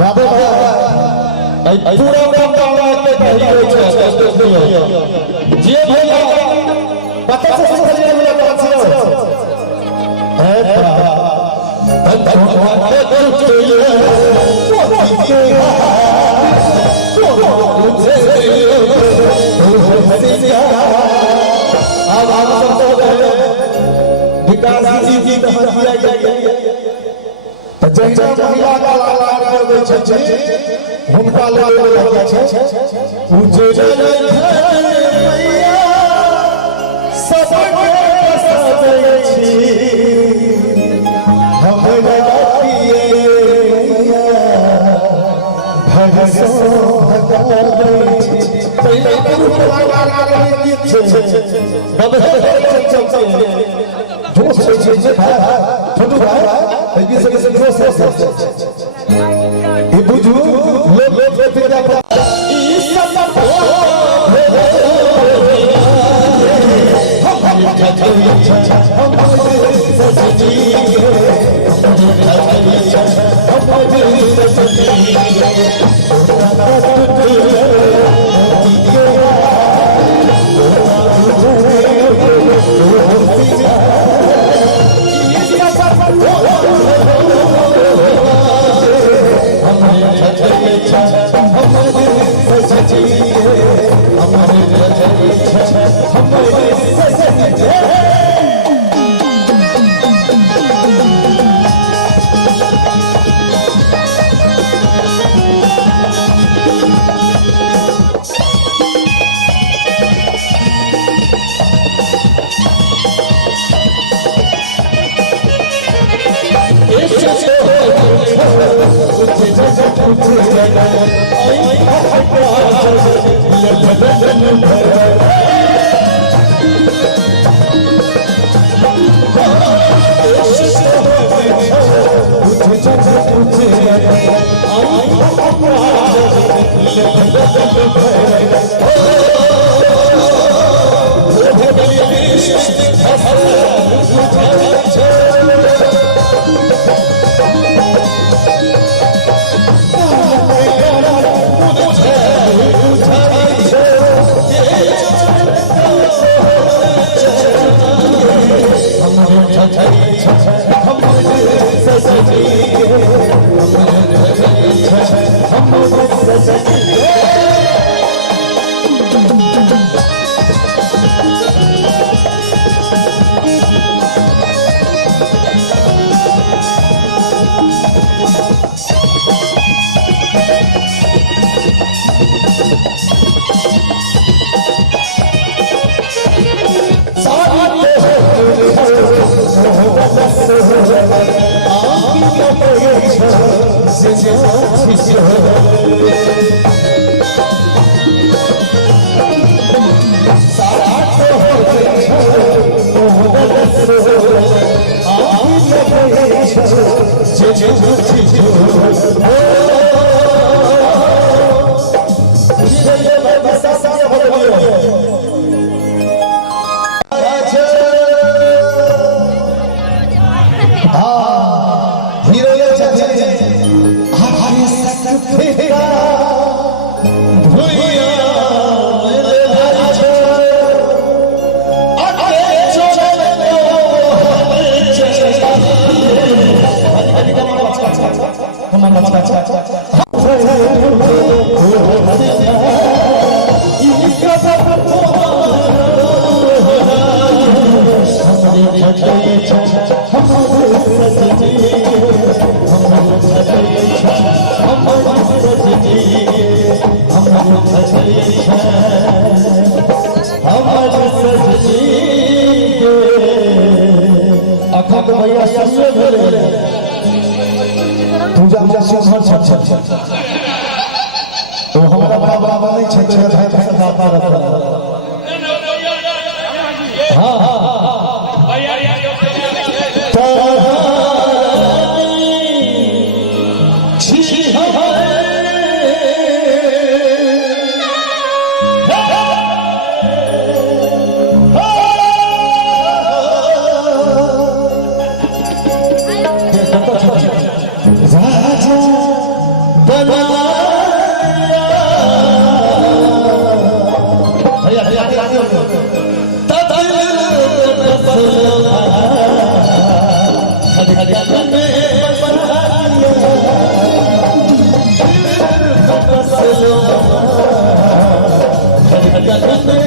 राधे भाई पूरा काम पे कही होय छै जे भैया पता से चलिए वाला बात छै है अब आप सब विकास जी की कहानी तो जहिना महिला कलाकार करबै छै हुनका लेल लगै छै उज्जैन मैया सबके सजै छी हमरा पिए भगसो भगाबै छी पहिला पुरुष कलाकार करबै गीत छै बबे छै जोश छै भाई छोटू भाई ये सब जोश है ये बुझू लोग फिर ई सब पूजा में सिंहर तो हमारा बराबर नहीं हाँ राजा भैया भैया तदिल बसलो धड़कन में बसा दिया बसलो धड़कन में